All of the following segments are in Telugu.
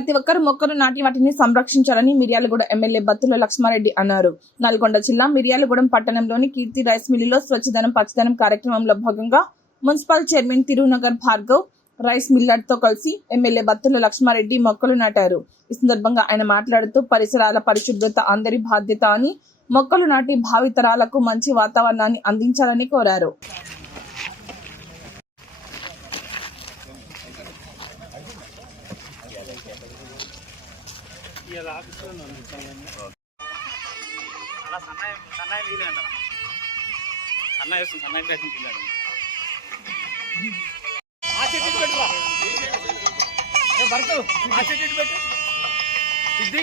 ప్రతి ఒక్కరు మొక్కలు నాటి వాటిని సంరక్షించాలని మిర్యాలగూడ ఎమ్మెల్యే బత్తుల లక్ష్మారెడ్డి అన్నారు. నల్గొండ జిల్లా మిర్యాలగూడెం పట్టణంలోని కీర్తి రైస్ మిల్లులో స్వచ్ఛదనం పచ్చదనం కార్యక్రమంలో భాగంగా municipal chairman Tirunagar Bhargav rice మిల్లర్తో కలిసి ఎమ్మెల్యే బత్తుల లక్ష్మారెడ్డి మొక్కలు నాటారు. ఈ సందర్భంగా ఆయన మాట్లాడుతూ పరిసరాల పరిశుభ్రత అందరి బాధ్యత అని మొక్కలు నాటి భావితరాలకు మంచి వాతావరణాన్ని అందించాలని కోరారు. అలా సన్నాయి సన్నాయి నీళ్ళు అంటారా సన్నాయి వస్తుంది సన్నాయి ప్రయత్నం నీళ్ళు ఆ చెట్టు ఇటు పెట్టురా ఏ ఆ చెట్టు పెట్టు. సిద్ధి.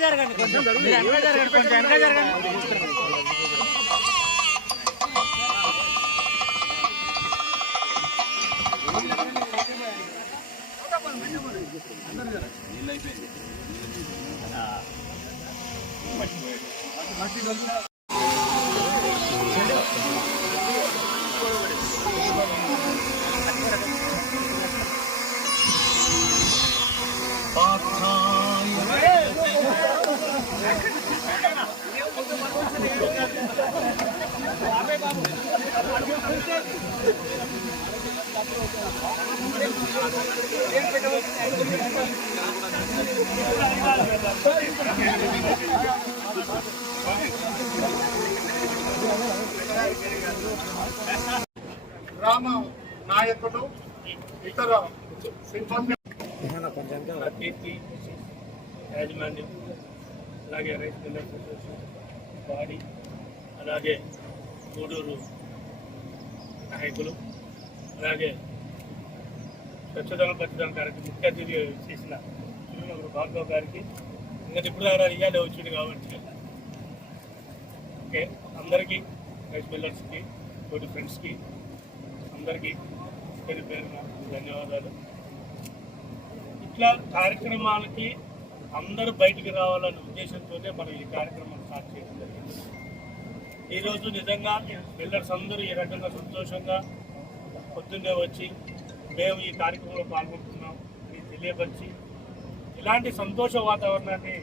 జరగండి కొంచెం. జరగండి కొంచెం జరగండి గ్రామ నాయకులు ఇతర సిబ్బంది యాజమాన్యం అలాగే రైతు మిల్లర్స్ అసోసియేషన్ బాడీ అలాగే గూడూరు నాయకులు అలాగే స్వచ్ఛతలు పచ్చదనం కార్యక్రమం ముఖ్య అతిథిగా చేసిన తిరునగరు భార్గవ్ గారికి ఇంకా ఇప్పుడు దాకా ఇయ్యాలి వచ్చింది కాబట్టి. ఓకే అందరికీ రైస్ మిల్లర్స్కి తోటి ఫ్రెండ్స్కి అందరికీ పేరు పేరున ధన్యవాదాలు. ఇట్లా కార్యక్రమాలకి అందరూ బయటికి రావాలనే ఉద్దేశంతోనే మనం ఈ కార్యక్రమం స్టార్ట్ చేయడం జరిగింది. ఈరోజు నిజంగా బిల్డర్స్ అందరూ ఈ రకంగా సంతోషంగా పొద్దున్నే వచ్చి మేము ఈ కార్యక్రమంలో పాల్గొంటున్నాం అని తెలియపరిచి. ఇలాంటి సంతోష వాతావరణాన్ని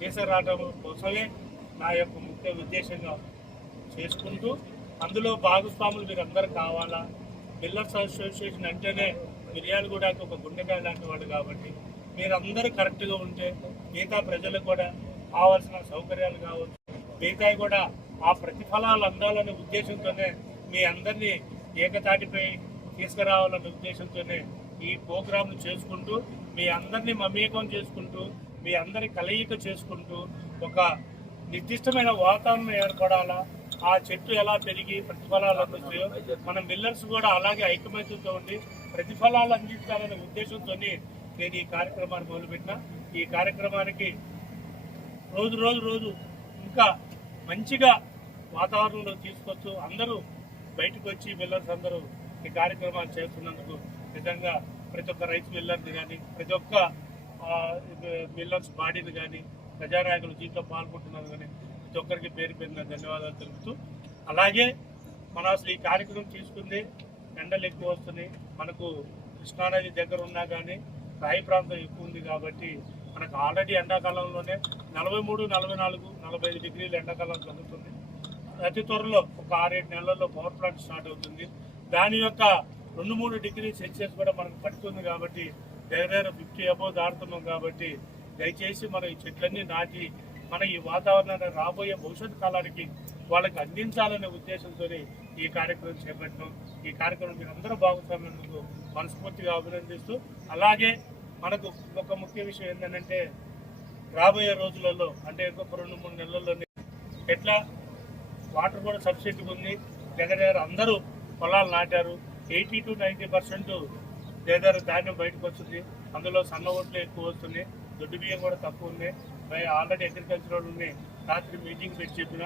తీసుకురావడం కోసమే నా యొక్క ముఖ్య ఉద్దేశంగా చేసుకుంటూ అందులో భాగస్వాములు మీరు అందరు కావాలా? బిల్లర్స్ అసోసియేషన్ అంటేనే మిర్యాలగూడకి ఒక గుండెకాయ లాంటి వాడు కాబట్టి మీరందరూ కరెక్ట్గా ఉంటే మిగతా ప్రజలకు కూడా కావాల్సిన సౌకర్యాలు కావచ్చు. మిగతా కూడా ఆ ప్రతిఫలాలు అందాలనే ఉద్దేశంతోనే మీ అందరినీ ఏకతాటిపై తీసుకురావాలనే ఉద్దేశంతోనే ఈ ప్రోగ్రాంలు చేసుకుంటూ మీ అందరినీ మమేకం చేసుకుంటూ మీ అందరి కలయిక చేసుకుంటూ ఒక నిర్దిష్టమైన వాతావరణం ఏర్పడాలా ఆ చెట్టు ఎలా పెరిగి ప్రతిఫలాలు అందిస్తాయో మన మిల్లర్స్ కూడా అలాగే ఐకమత్యంతో ఉండి ప్రతిఫలాలు అందించాలనే ఉద్దేశంతో నేను ఈ కార్యక్రమాన్ని మొదలుపెట్టిన. ఈ కార్యక్రమానికి రోజు రోజు రోజు ఇంకా మంచిగా వాతావరణంలో తీసుకొచ్చు అందరూ బయటకు వచ్చి మిల్లర్స్ అందరూ ఈ కార్యక్రమాలు చేస్తున్నందుకు నిజంగా ప్రతి ఒక్క రైతు మిల్లర్ని కానీ ప్రతి ఒక్క ఆ, మిల్లర్స్ బాడీని కానీ ప్రజానాయకులు దీంట్లో పాల్గొంటున్నారు కానీ ప్రతి ఒక్కరికి పేరు పేరున ధన్యవాదాలు తెలుపుతూ అలాగే మన అసలు ఈ కార్యక్రమం తీసుకుంది ఎండలు ఎక్కువ వస్తున్నాయి మనకు కృష్ణానది దగ్గర ఉన్నా కానీ రాయి ప్రాంతం ఎక్కువ ఉంది కాబట్టి మనకు ఆల్రెడీ ఎండాకాలంలోనే నలభై మూడు నలభై నాలుగు నలభై ఐదు డిగ్రీలు ఎండాకాలం జరుగుతుంది. అతి త్వరలో ఒక ఆరేడు నెలల్లో పవర్ ప్లాంట్ స్టార్ట్ అవుతుంది. దాని యొక్క రెండు మూడు డిగ్రీ సెల్సియస్ కూడా మనకు పడుతుంది కాబట్టి దగ్గర దగ్గర ఫిఫ్టీ అబోవ్ దాడుతున్నాం కాబట్టి దయచేసి మనం ఈ చెట్లన్నీ నాటి మన ఈ వాతావరణాన్ని రాబోయే భవిష్యత్ కాలానికి వాళ్ళకి అందించాలనే ఉద్దేశంతో ఈ కార్యక్రమం చేపట్టడం ఈ కార్యక్రమం మీరు అందరూ భాగస్వామ్యందుకు మనస్ఫూర్తిగా అభినందిస్తూ అలాగే మనకు ఒక ముఖ్య విషయం ఏంటంటే రాబోయే రోజులలో అంటే ఇంకొక రెండు మూడు నెలల్లోనే ఎట్లా వాటర్ కూడా సబ్సిడీ ఉంది. దగ్గర దగ్గర అందరూ పొలాలు నాటారు. ఎయిటీ టు నైంటీ పర్సెంట్ దగ్గర ధాన్యం బయటకు వస్తుంది. అందులో సన్న ఓట్లు ఎక్కువ వస్తుంది. దొడ్డు బియ్యం కూడా తక్కువ ఉన్నాయి ఆల్రెడీ అగ్రికల్చర్ వాళ్ళు ఉన్నాయి. రాత్రి మీటింగ్ పెట్టి చెప్పిన.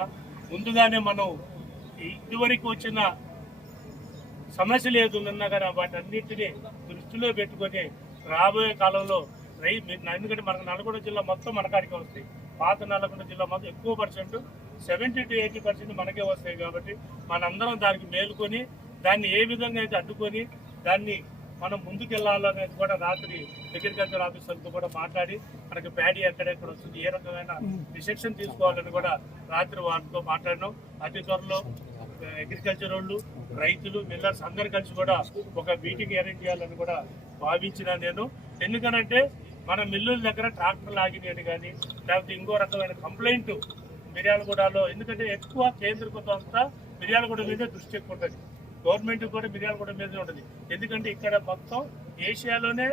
ముందుగానే మనం ఇదివరకు వచ్చిన సమస్యలు ఏది ఉన్నా కానీ వాటి అన్నింటినీ దృష్టిలో పెట్టుకొని రాబోయే కాలంలో రై ఎందుకంటే మనకు నల్గొండ జిల్లా మొత్తం మనకాడికే వస్తాయి. పాత నల్గొండ జిల్లా మొత్తం ఎక్కువ percent seventy to eighty percent మనకే వస్తాయి కాబట్టి మనందరం దానికి మేలుకొని దాన్ని ఏ విధంగా అయితే అడ్డుకొని దాన్ని మనం ముందుకెళ్ళాలనేది కూడా రాత్రి అగ్రికల్చర్ ఆఫీసర్తో కూడా మాట్లాడి మనకి ప్యాడీ ఎక్కడెక్కడ వస్తుంది ఏ రకమైన డిసిషన్ తీసుకోవాలని కూడా రాత్రి వారితో మాట్లాడినాం. అతి త్వరలో అగ్రికల్చర్ వాళ్ళు రైతులు మిల్లర్స్ అందరు కలిసి కూడా ఒక మీటింగ్ అరేంజ్ చేయాలని కూడా భావించిన నేను. ఎందుకనంటే మన మిల్లుల దగ్గర ట్రాక్టర్లు ఆగినాయని కానీ లేకపోతే ఇంకో రకమైన కంప్లైంట్ మిర్యాలగూడలో. ఎందుకంటే ఎక్కువ కేంద్రీకృతం అంతా మిర్యాలగూడ మీదే దృష్టి ఎక్కువ ఉంటుంది. గవర్నమెంట్ కూడా మిర్యాలగూడ మీదే ఉంటుంది. ఎందుకంటే ఇక్కడ మొత్తం ఏషియాలోనే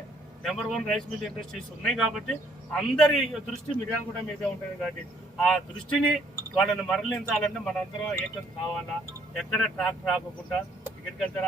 number one rice mill industries ఉన్నాయి కాబట్టి అందరి దృష్టి మిర్యాలగూడ మీదే ఉంటుంది కాబట్టి ఆ దృష్టిని వాళ్ళని మరలించాలంటే మనందరం ఏకం కావాలా? ఎక్కడ ట్రాక్ రాకుండా అగ్రికల్చర్